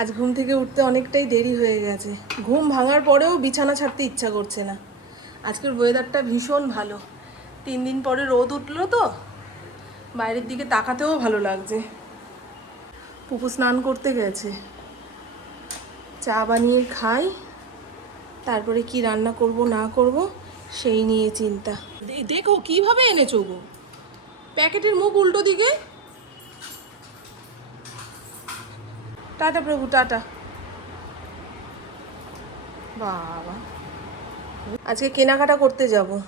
আজ ঘুম থেকে উঠতে অনেকটাই দেরি হয়ে গেছে। ঘুম ভাঙার পরেও বিছানা ছাড়তে ইচ্ছা করছে না। আজকের ওয়েদারটা ভীষণ ভালো। তিন দিন পরে রোদ উঠল তো। বাইরের দিকে তাকাতেও ভালো লাগছে। পুপু স্নান করতে গেছে। চা বানিয়ে খাই। তারপরে কি রান্না করব, না করব, সেই নিয়ে চিন্তা। দেখো, কীভাবে এনেছো গো? প্যাকেটের মুখ উল্টো দিকে। টাটা প্রভু, টাটা। বাবা। আজকে কেনাকাটা করতে যাব।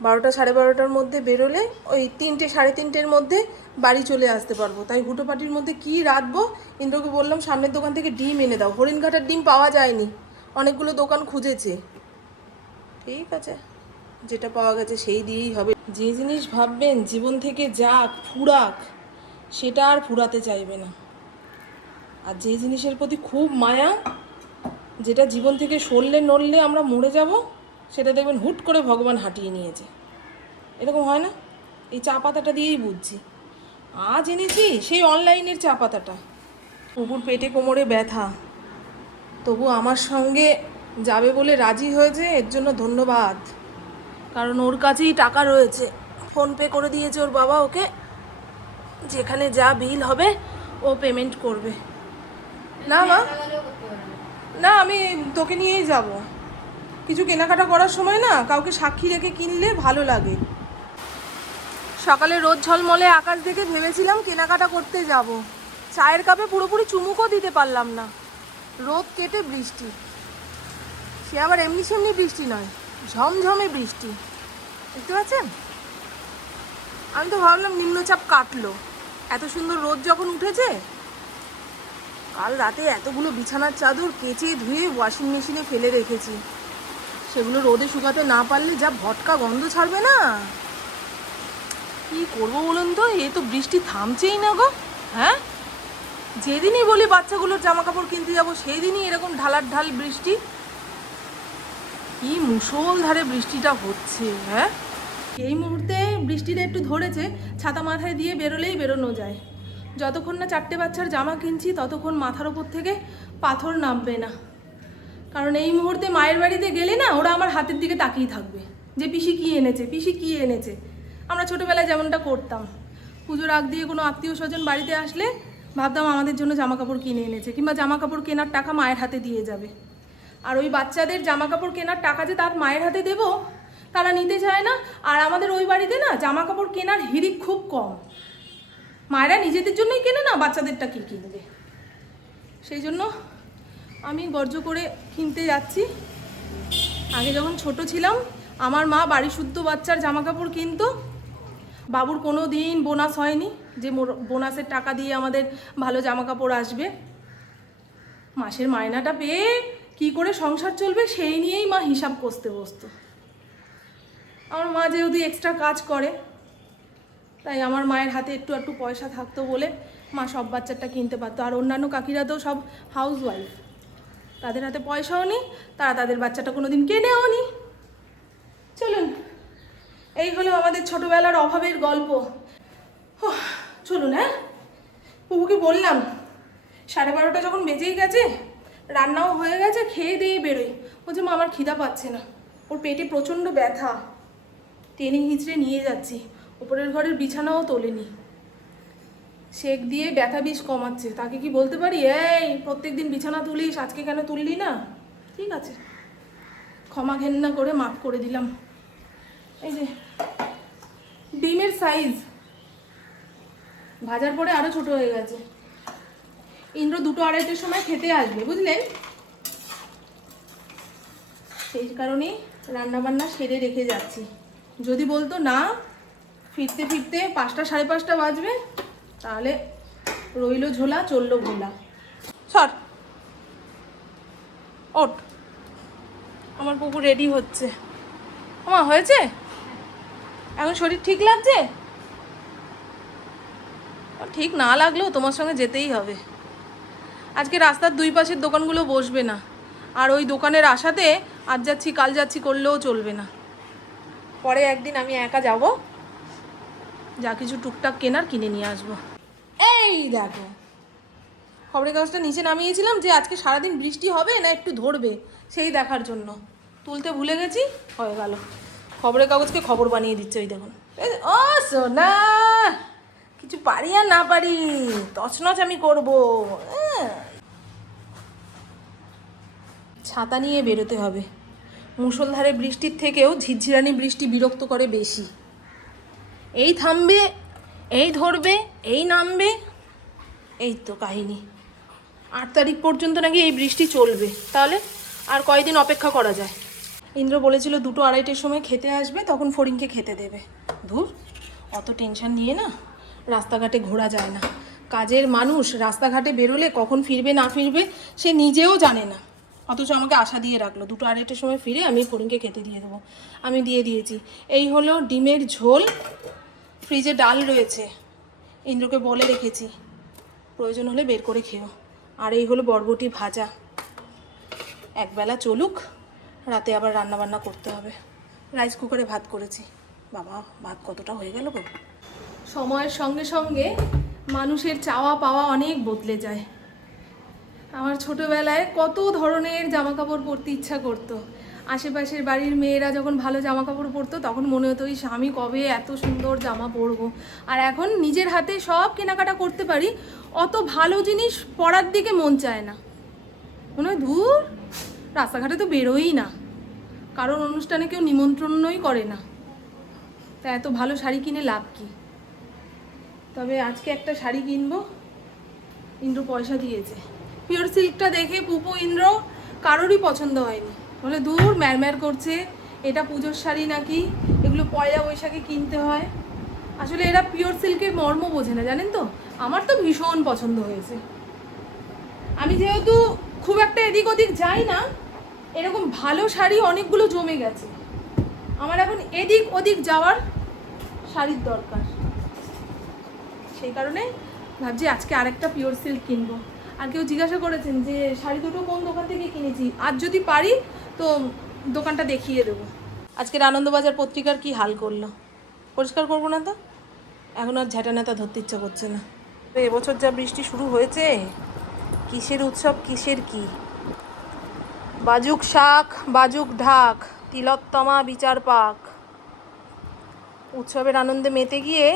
বারোটা সাড়ে বারোটার মধ্যে বেরোলে ওই তিনটে, সাড়ে তিনটের মধ্যে বাড়ি চলে আসতে পারব। তাই হুটোপাটির মধ্যে কি রাখব ইন্দ্রকে বললাম, সামনের দোকান থেকে ডিম এনে দাও। হরিণঘাটার ডিম পাওয়া যায়নি। অনেকগুলো দোকান খুঁজেছে। ঠিক আছে। যেটা পাওয়া গেছে সেই দিয়েই হবে। যে জিনিস ভাববেন, জীবন থেকে যাক, ফুরাক, সেটা আর ফুরাতে চাইবে না। আর যে জিনিসের প্রতি খুব মায়া, যেটা জীবন থেকে সরলে নড়লে আমরা মরে যাব, সেটা দেখবেন হুট করে ভগবান হাঁটিয়ে নিয়েছে। এরকম হয় না? এই চা পাতাটা দিয়েই বুঝছি। আজ এনেছি, সেই অনলাইনের চা পাতাটা। কুকুর পেটে কোমরে ব্যথা। তবু আমার সঙ্গে যাবে বলে রাজি হয়েছে, এর জন্য ধন্যবাদ। কারণ ওর কাছেই টাকা রয়েছে। ফোনপে করে দিয়েছে ওর বাবা ওকে। যেখানে যা বিল হবে, ও পেমেন্ট করবে। না, মা। না, আমি তোকে নিয়েই যাব। কিছু কেনাকাটা করার সময় না, কাউকে সাক্ষী রেখে কিনলে ভালো লাগে। সকালে রোদ ঝলমলে আকাশ দেখে ভেবেছিলাম কেনাকাটা করতে যাব। চায়ের কাপে পুরোপুরি চুমুকও দিতে পারলাম না। রোদ কেটে বৃষ্টি। সে আবার এমনি সেমনি বৃষ্টি নয়, ঝমঝমে বৃষ্টি। দেখতে পাচ্ছেন? আমি তো ভাবলাম নিম্নচাপ কাটলো। এত সুন্দর রোদ যখন উঠেছে কাল রাতে এতগুলো বিছানার চাদর কেচে ধুয়ে ওয়াশিং মেশিনে ফেলে রেখেছি। সেগুলো রোদে শুকাতে না পারলে যা ভটকা গন্ধ ছাড়বে না। কি করব বলুন তো? এ তো বৃষ্টি থামছেই না গো। হ্যাঁ? যেদিনই বলি বাচ্চাগুলোর জামা কাপড় কিনতে যাব সেই দিনই এরকম ঢালার ঢাল বৃষ্টি। কি মুষলধারে বৃষ্টিটা হচ্ছে হ্যাঁ? এই মুহূর্তে বৃষ্টিটা একটু ধরেছে, ছাতা মাথায় দিয়ে বেরোলেই বেরোনো যায়। যতক্ষণ না চারটে বাচ্চার জামা কিনছি, ততক্ষণ মাথার ওপর থেকে পাথর নামবে না। কারণ এই মুহূর্তে মায়ের বাড়িতে গেলে না, ওরা আমার হাতের দিকে তাকিয়ে থাকবে। যে পিসি কী এনেছে, পিসি কী এনেছে। আমরা ছোটোবেলায় যেমনটা করতাম। পুজোর আগ দিয়ে কোনো আত্মীয় স্বজন বাড়িতে আসলে ভাবতাম আমাদের জন্য জামা কাপড় কিনে এনেছে, কিংবা জামা কাপড় কেনার টাকা মায়ের হাতে দিয়ে যাবে। আর ওই বাচ্চাদের জামা কাপড় কেনার টাকা যে তার মায়ের হাতে দেব, তারা নিতে চায় না। আর আমাদের ওই বাড়িতে না জামা কাপড় কেনার হিড়িক খুব কম। মায়েরা নিজেদের জন্যই কেনে না, বাচ্চাদেরটা কি কিনবে? সেই জন্য আমি গর্জ করে কিনতে যাচ্ছি। আগে যখন ছোট ছিলাম, আমার মা বাড়ি শুদ্ধ বাচ্চার জামা কাপড় কিনতো। বাবুর কোনো দিন বোনাস হয়নি যে বোনাসের টাকা দিয়ে আমাদের ভালো জামা কাপড় আসবে। মাসের মায়নাটা পেয়ে কি করে সংসার চলবে সেই নিয়েই মা হিসাব কষতে বসতো। আমার মা যেহেতু এক্সট্রা কাজ করে তাই আমার মায়ের হাতে একটু একটু পয়সা থাকতো বলে মা সব বাচ্চাটা কিনতে পারতো। আর অন্যান্য কাকিরা তো সব হাউস ওয়াইফ তাদের হাতে পয়সাও নেই, তারা তাদের বাচ্চাটা কোনো দিন কেনেও নি। চলুন, এই হলো আমাদের ছোটবেলার অভাবের গল্প। চলুন হ্যাঁ? বাবুকে বললাম, সাড়ে বারোটা যখন বেজেই গেছে, রান্নাও হয়ে গেছে, খেয়ে দিয়ে বেরোই। বলছে মা, আমার খিদা পাচ্ছে না। ওর পেটে প্রচণ্ড ব্যথা। টেনে হিঁচড়ে নিয়ে যাচ্ছি। উপরের ঘরের বিছানাও তোলেনি। শেক দিয়ে ব্যথা বিষ কমাচ্ছে। তাকে কি বলতে পারি? এই, প্রত্যেকদিন বিছানা তুলিস, আজকে কেন তুললি না? ঠিক আছে। ক্ষমা ঘেন্না করে মাফ করে দিলাম। এই যে, ডিমের সাইজ ভাজার পরে আরও ছোট হয়ে গেছে। ইন্দ্র দুটো আড়াইটের সময় খেতে আসবে বুঝলেন সেই কারণেই রান্না বান্না সেরে রেখে যাচ্ছি। যদি বলতো না ফিরতে ফিরতে পাঁচটা সাড়ে পাঁচটা বাজবে, তাহলে রইল ঝোলা, চলল ভোলা। সর। ওট আমার পুকুর রেডি হচ্ছে। আমার হয়েছে? এখন শরীর ঠিক লাগছে? ঠিক না লাগলেও তোমার সঙ্গে যেতেই হবে। আজকে রাস্তার দুই পাশের দোকানগুলো বসবে না। আর ওই দোকানের আশাতে আজ যাচ্ছি, কাল যাচ্ছি করলেও চলবে না। পরে একদিন আমি একা যাব। যা কিছু টুকটাক কেনার কিনে নিয়ে আসব। এই দেখো, খবরের কাগজটা নিচে নামিয়েছিলাম যে আজকে সারাদিন বৃষ্টি হবে না একটু ধরবে, সেই দেখার জন্য। তুলতে ভুলে গেছি, হয়ে গেল। খবরের কাগজকে খবর বানিয়ে দিচ্ছে ওই দেখুন। ও সোনা, কিছু পারি আর না পারি, তছনছ আমি করব। হ্যাঁ। ছাতা নিয়ে বেরোতে হবে। মুষলধারে বৃষ্টির থেকেও ঝিরঝিরানি বৃষ্টি বিরক্ত করে বেশি। এই থামবে, এই ধরবে, এই নামবে। এই তো কাহিনী। আট তারিখ পর্যন্ত নাকি এই বৃষ্টি চলবে। তাহলে আর কয়দিন অপেক্ষা করা যায়? ইন্দ্র বলেছিল দুটো আড়াইটের সময় খেতে আসবে, তখন ফড়িংকে খেতে দেবে। ধুর, অত টেনশন নিয়ে না রাস্তাঘাটে ঘোরা যায় না। কাজের মানুষ রাস্তাঘাটে বেরোলে কখন ফিরবে, না ফিরবে, সে নিজেও জানে না। অথচ আমাকে আশা দিয়ে রাখল, দুটো আড়াইটের সময় ফিরে আমি ফড়িংকে খেতে দিয়ে দেবো। আমি দিয়ে দিয়েছি। এই হলো ডিমের ঝোল ফ্রিজে ডাল রয়েছে। ইন্দ্রকে বলে রেখেছি। প্রয়োজন হলে বের করে খেও। আর এই হলো বরবটি ভাজা। একবেলা চলুক, রাতে আবার রান্না বান্না করতে হবে। রাইস কুকারে ভাত করেছি। বাবা, ভাত কতটা হয়ে গেল গো। সময়ের সঙ্গে সঙ্গে মানুষের চাওয়া পাওয়া অনেক বদলে যায়। আমার ছোটবেলায় কত ধরনের জামা কাপড় পরতে ইচ্ছা করতো। আশেপাশের বাড়ির মেয়েরা যখন ভালো জামা কাপড় পরতো, তখন মনে হতো ওই স্বামী কবে এত সুন্দর জামা পরবো? আর এখন নিজের হাতে সব কেনাকাটা করতে পারি, অত ভালো জিনিস পরার দিকে মন চায় না। মনে হয় দূর রাস্তাঘাটে তো বেরোই না। কারণ অনুষ্ঠানে কেউ নিমন্ত্রণই করে না। তা এত ভালো শাড়ি কিনে লাভ কি? তবে আজকে একটা শাড়ি কিনবো। ইন্দ্র পয়সা দিয়েছে। পিওর সিল্কটা দেখে পুপু, ইন্দ্র কারোরই পছন্দ হয়নি। বলে, দূর, ম্যারম্যার করছে। এটা পুজোর শাড়ি নাকি? এগুলো পয়লা বৈশাখে কিনতে হয়। আসলে এরা পিওর সিল্কের মর্ম বোঝে না, জানেন তো? আমার তো ভীষণ পছন্দ হয়েছে। আমি যেহেতু খুব একটা এদিক ওদিক যাই না, এরকম ভালো শাড়ি অনেকগুলো জমে গেছে। আমার এখন এদিক ওদিক যাওয়ার শাড়ির দরকার। সেই কারণে ভাবছি আজকে আরেকটা পিওর সিল্ক কিনবো। আর কেউ জিজ্ঞাসা করেছেন যে, শাড়ি দুটো কোন দোকান থেকে কিনেছি? আর যদি পারি তো দোকানটা দেখিয়ে দেবো। আজকের আনন্দবাজার পত্রিকার কি হাল করল? পরিষ্কার করব না তো? এখন আর ঝ্যাঁটা নেতা ধরতে ইচ্ছা করছে না। তো এবছর যা বৃষ্টি শুরু হয়েছে কিসের উৎসব কিসের কি? বাজুক শাক বাজুক ঢাক তিলোত্তমা বিচার পাক। উৎসবের আনন্দে মেতে গিয়ে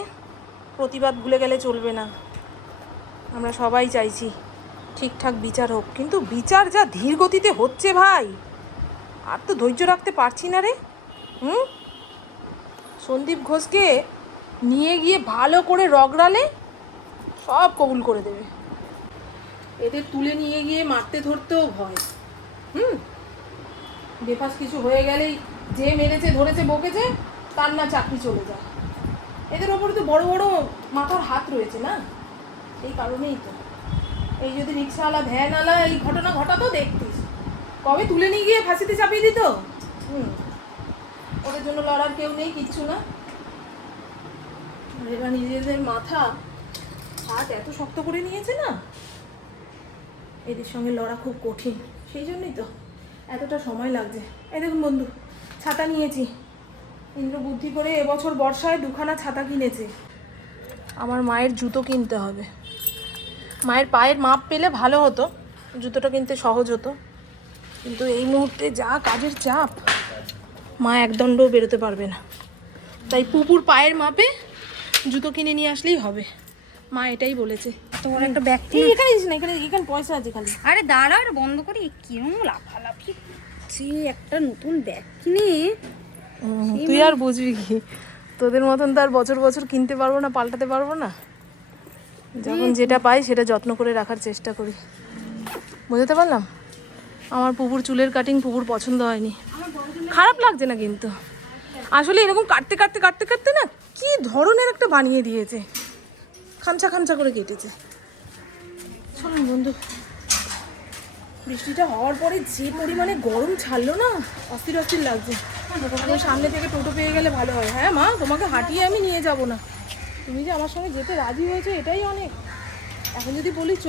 প্রতিবাদ ভুলে গেলে চলবে না। আমরা সবাই চাইছি ঠিকঠাক বিচার হোক কিন্তু বিচার যা ধীর গতিতে হচ্ছে ভাই আর তো ধৈর্য রাখতে পারছি না রে। হুম? সন্দীপ ঘোষকে নিয়ে গিয়ে ভালো করে রগড়ালে সব কবুল করে দেবে। এদের তুলে নিয়ে গিয়ে মারতে ধরতেও ভয়। হুম? বেফাস কিছু হয়ে গেলেই যে মেরেছে, ধরেছে, বকেছে, তার না চাকরি চলে যায়। এদের ওপরে তো বড় বড় মাথার হাত রয়েছে না? এই কারণেই তো। এই যদি রিক্সাওয়ালা, ভ্যানওয়ালা এই ঘটনা ঘটাতো দেখতিস কবে তুলে নিয়ে গিয়ে ফাঁসিতে চাপিয়ে দিত? হুম। ওদের জন্য লড়ার কেউ নেই, কিচ্ছু না। এরা নিজেদের মাথা। হাত এত শক্ত করে নিয়েছে না? এদের সঙ্গে লড়া খুব কঠিন, সেই জন্যই তো। এতটা সময় লাগছে। এই দেখুন বন্ধু, ছাতা নিয়েছি। ইন্দ্র বুদ্ধি করে এবছর বর্ষায় দুখানা ছাতা কিনেছে। আমার মায়ের জুতো কিনতে হবে। মায়ের পায়ের মাপ পেলে ভালো হতো, জুতোটা কিনতে সহজ হতো। কিন্তু এই মুহূর্তে যা কাজের চাপ মা একদণ্ডও বেরোতে পারবে না। তাই পুপুর পায়ের মাপে জুতো কিনে নিয়ে আসলেই হবে। মা এটাই বলেছে। তোমার একটা ব্যাগ এই এখানে দিস না এখানে এখানে পয়সা আছে খালি। আরে দাঁড়া আর বন্ধ করি। কিরম লাফালাফি করছি একটা নতুন ব্যাগ কিনে। তুই আর বুঝবি কি? তোদের মতন তো আর বছর বছর কিনতে পারব না পাল্টাতে পারব না। যখন যেটা পাই সেটা যত্ন করে রাখার চেষ্টা করি। বুঝতে পারলাম? আমার পুকুর চুলের কাটিং পুকুর পছন্দ হয়নি। খারাপ লাগছে না কিন্তু। আসলে এরকম কাটতে কাটতে কাটতে কাটতে না কি ধরনের একটা বানিয়ে দিয়েছে। খামচা খামচা করে কেটেছে। চলুন বন্ধু, বৃষ্টিটা হওয়ার পরে যে পরিমাণে গরম ছাড়লো না, অস্থির অস্থির লাগছে। সামনে থেকে টোটো পেয়ে গেলে ভালো হয়। হ্যাঁ মা, তোমাকে হাঁটিয়ে আমি নিয়ে যাব না। তুমি যে আমার সঙ্গে যেতে রাজি হয়েছে, এটাই অনেক। এখন যদি বলি চ,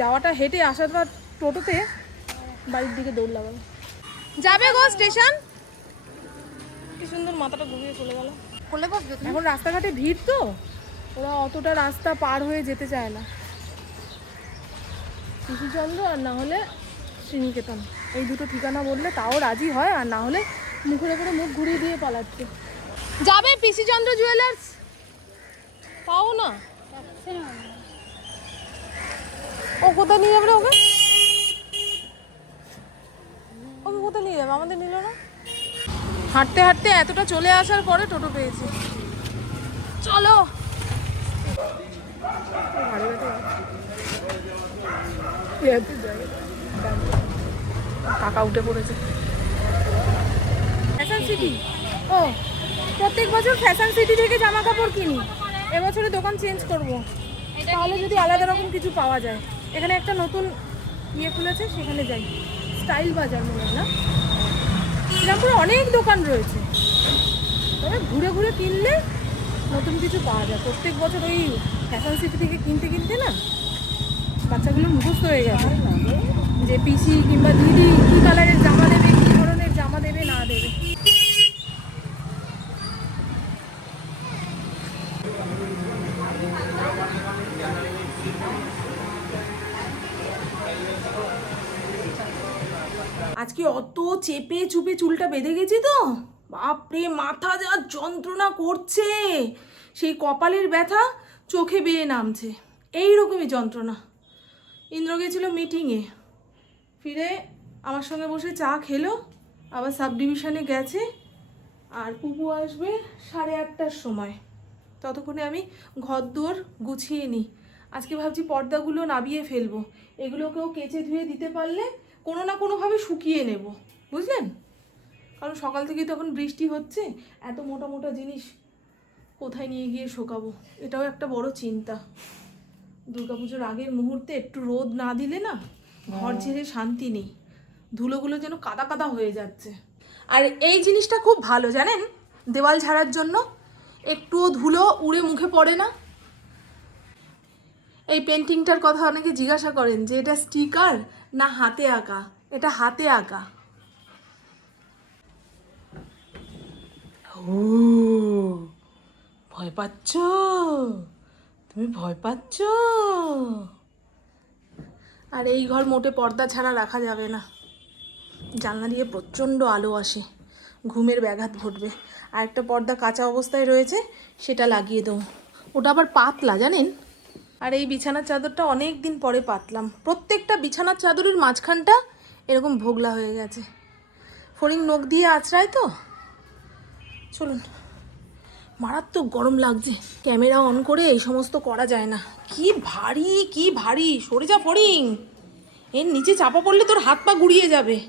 যাওয়াটা হেঁটে আসাটা টোটোতে বাড়ির দিকে দৌড় লাগাবে। যাবে গো স্টেশন। কি সুন্দর মাথাটা ঘুরিয়ে চলে গেল। কোলে বসবে এখন রাস্তাঘাটে ভিড় তো? ওরা অতটা রাস্তা পার হয়ে যেতে চায় না। কৃষিচন্দ্র আর না হলে শ্রীনিকেতন। এই দুটো ঠিকানা বললে তাও রাজি হয় আর না হলে মুখের করে মুখ ঘুরিয়ে দিয়ে পালাচ্ছে। যাবে পিসিচন্দ্র জুয়েলার্স পাও না? ও কোথায় নিয়ে যাবে ওকে? ওকে কোথায় নিয়ে যাবে? আমাদের নিল না? হাঁটতে হাঁটতে এতটা চলে আসার পরে টোটো পেয়েছি। চলো। কাকা উঠে পড়েছে। Fashion city? ও, প্রত্যেক বছর ফ্যাশন সিটি থেকে জামা কাপড় কিনি। এবছরে দোকান চেঞ্জ করব। তাহলে যদি আলাদা রকম কিছু পাওয়া যায়। এখানে একটা নতুন ইয়ে খুলেছে, সেখানে যাই। স্টাইল বাজার মনে হয় না? শ্রীরামপুরে অনেক দোকান রয়েছে। ঘুরে ঘুরে কিনলে নতুন কিছু পাওয়া যায়। প্রত্যেক বছর ওই ফ্যাশন সিটি থেকে কিনতে কিনতে না, বাচ্চাগুলো মুখস্থ হয়ে গেছে। যে পিসি কিংবা দিদি কী কালারের জামা দেবে, কী ধরনের জামা দেবে, না দেবে। অত চেপে চুপে চুলটা বেঁধে গেছি তো। বাপরে, মাথা যা যন্ত্রণা করছে। সেই কপালের ব্যথা চোখে বেয়ে নামছে। এই রকমই যন্ত্রণা। ইন্দ্র গেছিল মিটিংয়ে ফিরে আমার সঙ্গে বসে চা খেলো। আবার সাব ডিভিশনে গেছে। আর পুপু আসবে সাড়ে আটটার সময়। ততক্ষণে আমি ঘর গুছিয়ে নিই। আজকে ভাবছি পর্দাগুলো নাবিয়ে ফেলব। এগুলোকেও কেচে ধুয়ে দিতে পারলে কোনো না কোনোভাবে শুকিয়ে নেব বুঝলেন? কারণ সকাল থেকেই তখন বৃষ্টি হচ্ছে এত মোটা মোটা জিনিস কোথায় নিয়ে গিয়ে শোকাবো? এটাও একটা বড় চিন্তা। দুর্গাপুজোর আগের মুহূর্তে একটু রোদ না দিলে না ঘর ঝেড়ে শান্তি নেই। ধুলোগুলো যেন কাদা কাদা হয়ে যাচ্ছে। আর এই জিনিসটা খুব ভালো জানেন? দেওয়াল ঝাড়ার জন্য একটুও ধুলো উড়ে মুখে পড়ে না। এই পেন্টিংটার কথা অনেকে জিজ্ঞাসা করেন যে এটা স্টিকার না হাতে আঁকা? এটা হাতে আঁকা। ও ভয় পাচ্ছ? তুমি ভয় পাচ্ছ? আর এই ঘর মোটে পর্দা ছাড়া রাখা যাবে না। জানলা দিয়ে প্রচণ্ড আলো আসে। ঘুমের ব্যাঘাত ঘটবে। আর একটা পর্দা কাঁচা অবস্থায় রয়েছে সেটা লাগিয়ে দেবো। ওটা আবার পাতলা জানেন? আর এই বিছানার চাদরটা অনেক দিন পরে পাতলাম। প্রত্যেকটা বিছানার চাদরের মাঝখানটা এরকম ভোগলা হয়ে গেছে। ফড়িং নখ দিয়ে আঁচড়ায় তো? চলুন। মারাত্মক গরম লাগছে। ক্যামেরা অন করে এই সমস্ত করা যায় না। কি ভারী কি ভারী। সরে যা ফড়িং। এর নিচে চাপা পড়লে তোর হাত পা গুড়িয়ে যাবে।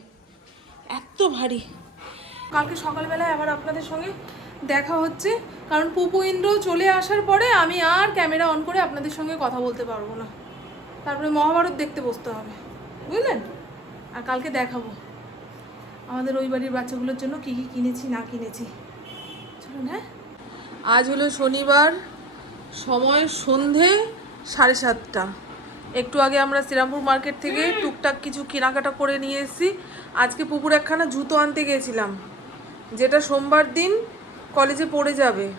এত ভারী। কালকে সকালবেলায় আবার আপনাদের সঙ্গে দেখা হচ্ছে। কারণ পুপু ইন্দ্র চলে আসার পরে আমি আর ক্যামেরা অন করে আপনাদের সঙ্গে কথা বলতে পারব না। তারপরে মহাভারত দেখতে বসতে হবে। বুঝলেন? আর কালকে দেখাবো। আমাদের ওই বাড়ির বাচ্চাগুলোর জন্য কী কী কিনেছি, না কিনেছি। চলুন হ্যাঁ? আজ হলো শনিবার, সময় সন্ধে সাড়ে সাতটা। একটু আগে আমরা শ্রীরামপুর মার্কেট থেকে টুকটাক কিছু কেনাকাটা করে নিয়ে এসেছি। আজকে পুকুর একখানা জুতো আনতে গেছিলাম যেটা সোমবার দিন কলেজে পড়ে যাবে।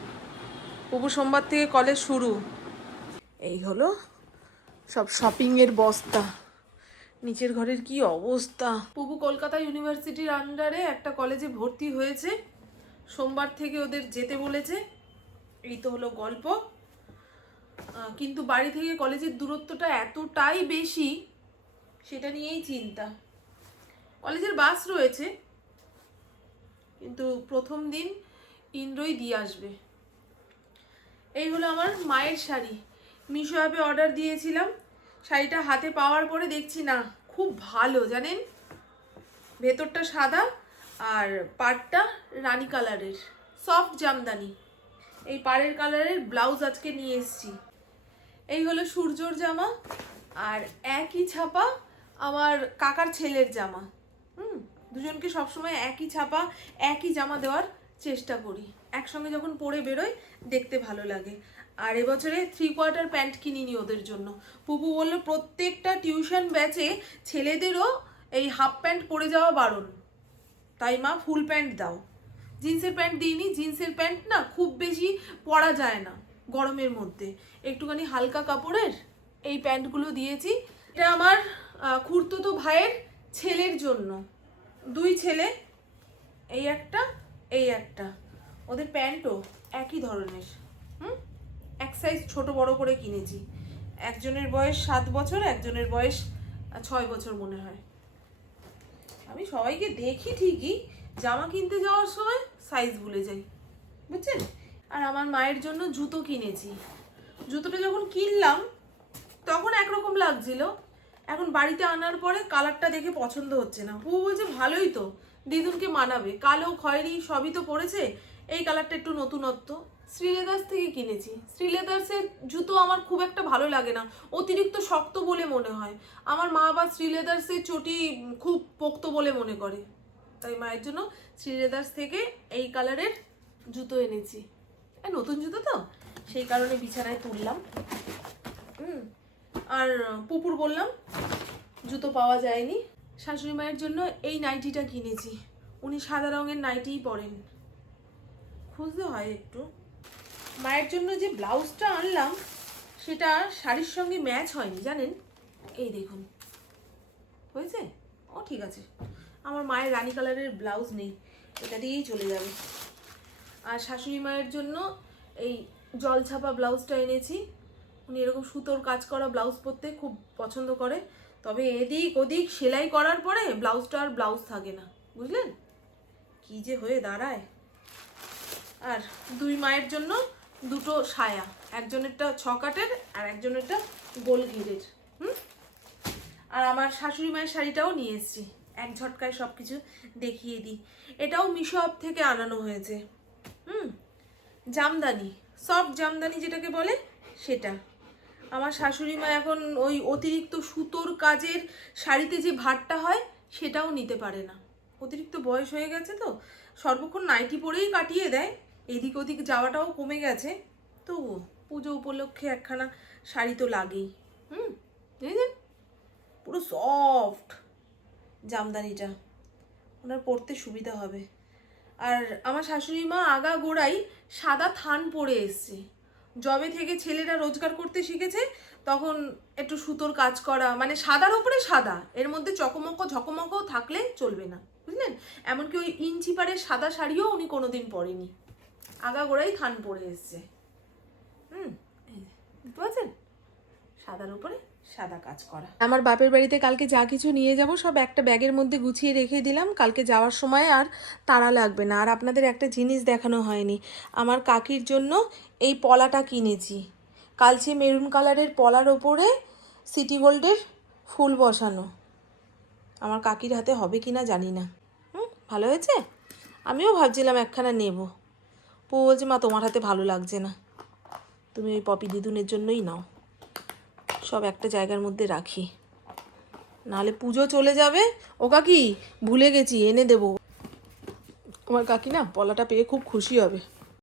পুকুর সোমবার থেকে কলেজ শুরু। এই হলো সব শপিংয়ের বস্তা। নিচের ঘরের কি অবস্থা? পুপু কলকাতা ইউনিভার্সিটির আন্ডারে একটা কলেজে ভর্তি হয়েছে। সোমবার থেকে ওদের যেতে বলেছে। এই তো হলো গল্প। কিন্তু বাড়ি থেকে কলেজের দূরত্বটা এতটাই বেশি সেটা নিয়েই চিন্তা। কলেজের বাস রয়েছে। কিন্তু প্রথম দিন ইন্দ্রই দিয়ে আসবে। এই হলো আমার মায়ের শাড়ি। মিশো অ্যাপে অর্ডার দিয়েছিলাম। শাড়িটা হাতে পাওয়ার পরে দেখছি না, খুব ভালো, জানেন? ভেতরটা সাদা আর পাড়টা রানী কালারের সফট জামদানি। এই পাড়ের কালারের ব্লাউজ আজকে নিয়ে এসেছি। এই হলো সূর্যর জামা আর একই ছাপা আমার কাকার ছেলের জামা। হুম, দুজনকে সবসময় একই ছাপা, একই জামা দেওয়ার চেষ্টা করি। একসঙ্গে যখন পরে বেরোয় দেখতে ভালো লাগে। আর এবছরে থ্রি কোয়ার্টার প্যান্ট কিনিনি ওদের জন্য। পুপু বলল, প্রত্যেকটা টিউশন ব্যাচে ছেলেদেরও এই হাফ প্যান্ট পরে যাওয়া বারণ। তাই মা ফুল প্যান্ট দাও। জিন্সের প্যান্ট দিইনি, জিন্সের প্যান্ট না, খুব বেশি পরা যায় না গরমের মধ্যে। একটুখানি হালকা কাপড়ের এই প্যান্টগুলো দিয়েছি। এটা আমার খুঁড়তো তো ভাইয়ের ছেলের জন্য। দুই ছেলে, এই একটা এই একটা। ওদের প্যান্টও একই ধরনের। হুম? এক সাইজ ছোট বড় করে কিনেছি। একজনের বয়স সাত বছর, একজনের বয়স ছয় বছর মনে হয়। আমি সবাইকে দেখি ঠিকই, জামা কিনতে যাওয়ার সময় সাইজ ভুলে যাই। বুঝছেন? আর আমার মায়ের জন্য জুতো কিনেছি। জুতোটা যখন কিনলাম, তখন একরকম লাগছিল। এখন বাড়িতে আনার পরে কালারটা দেখে পছন্দ হচ্ছে না। হু বলছে, ভালোই তো। দিদুনকে মানাবে। কালো খয়েরি সবই তো পড়েছে এই কালারটা একটু নতুনত্ব। শ্রীলেদার্স থেকে কিনেছি। শ্রীলেদার্সের জুতো আমার খুব একটা ভালো লাগে না। অতিরিক্ত শক্ত বলে মনে হয়। আমার মা আবার শ্রীলেদার্সের চটি খুব পোক্ত বলে মনে করে। তাই মায়ের জন্য শ্রীলেদার্স থেকে এই কালারের জুতো এনেছি। নতুন জুতো তো? সেই কারণে বিছানায় তুললাম। আর পুপুর বললাম, জুতো পাওয়া যায়নি। শাশুড়ি মায়ের জন্য এই নাইটিটা কিনেছি। উনি সাদা রঙের নাইটিই পরেন। খুঁজতে হয় একটু। মায়ের জন্য যে ব্লাউজটা আনলাম, সেটা শাড়ির সঙ্গে ম্যাচ হয়নি, জানেন? এই দেখুন। হয়েছে? ও, ঠিক আছে। আমার মায়ের রানী কালারের ব্লাউজ নেই। এটা দিয়েই চলে যাবে। আর শাশুড়ি মায়ের জন্য এই জল ছাপা ব্লাউজটা এনেছি। উনি এরকম সুতোর কাজ করা ব্লাউজ পরতে খুব পছন্দ করে। তবে এদিক ওদিক সেলাই করার পরে ব্লাউজটা আর ব্লাউজ থাকে না, বুঝলেন? কি যে হয়ে দাঁড়ায়। আর দুই মায়ের জন্য দুটো সায়া, একজনেরটা ছ কাটের আর একজনেরটা গোল ঘিরের, হুম? আর আমার শাশুড়ি মায়ের শাড়িটাও নিয়ে এসেছি। এক ঝটকায় সব কিছু দেখিয়ে দিই। এটাও মিশো অ্যাপ থেকে আনানো হয়েছে, হুম? জামদানি, সফট জামদানি যেটাকে বলে, সেটা। আমার শাশুড়ি মা এখন ওই অতিরিক্ত সুতোর কাজের শাড়িতে যে ভারটা হয়, সেটাও নিতে পারে না। অতিরিক্ত বয়স হয়ে গেছে তো, সর্বক্ষণ নাইটি পরেই কাটিয়ে দেয়। এদিক ওদিক যাওয়াটাও কমে গেছে। তো পুজো উপলক্ষে একখানা শাড়ি তো লাগেই। হুম বুঝলেন পুরো সফট জামদানিটা। ওনার পরতে সুবিধা হবে। আর আমার শাশুড়ি মা আগা গোড়াই সাদা থান পরে এসছে। জবে থেকে ছেলেরা রোজগার করতে শিখেছে, তখন একটু সুতোর কাজ করা মানে সাদার ওপরে সাদা, এর মধ্যে চকমক ঝকমকও থাকলে চলবে না, বুঝলেন? এমনকি ওই ইঞ্চি পাড়ের সাদা শাড়িও উনি কোনোদিন পরেনি আগা গোড়াই থান পরে এসছে। হুম বুঝতে পারছেন সাদার উপরে সাদা কাজ করা। আমার বাপের বাড়িতে কালকে যা কিছু নিয়ে যাব, সব একটা ব্যাগের মধ্যে গুছিয়ে রেখে দিলাম। কালকে যাওয়ার সময় আর তাড়া লাগবে না। আর আপনাদের একটা জিনিস দেখানো হয়নি। আমার কাকির জন্য এই পলাটা কিনেছি। কালচে মেরুন কালারের পলার ওপরে সিটি গোল্ডের ফুল বসানো। আমার কাকির হাতে হবে কি না জানি না। হুম, ভালো হয়েছে? আমিও ভাবছিলাম একখানা নেব। পু বলছে, মা, তোমার হাতে ভালো লাগছে না। তুমি ওই পপি দিদুনের জন্যই নাও। সব একটা জায়গার মধ্যে রাখি। নালে পুজো চলে যাবে। ও কাকি, ভুলে গেছি, এনে দেবো। আমার কাকি না পলাটা পেয়ে খুব খুশি হবে।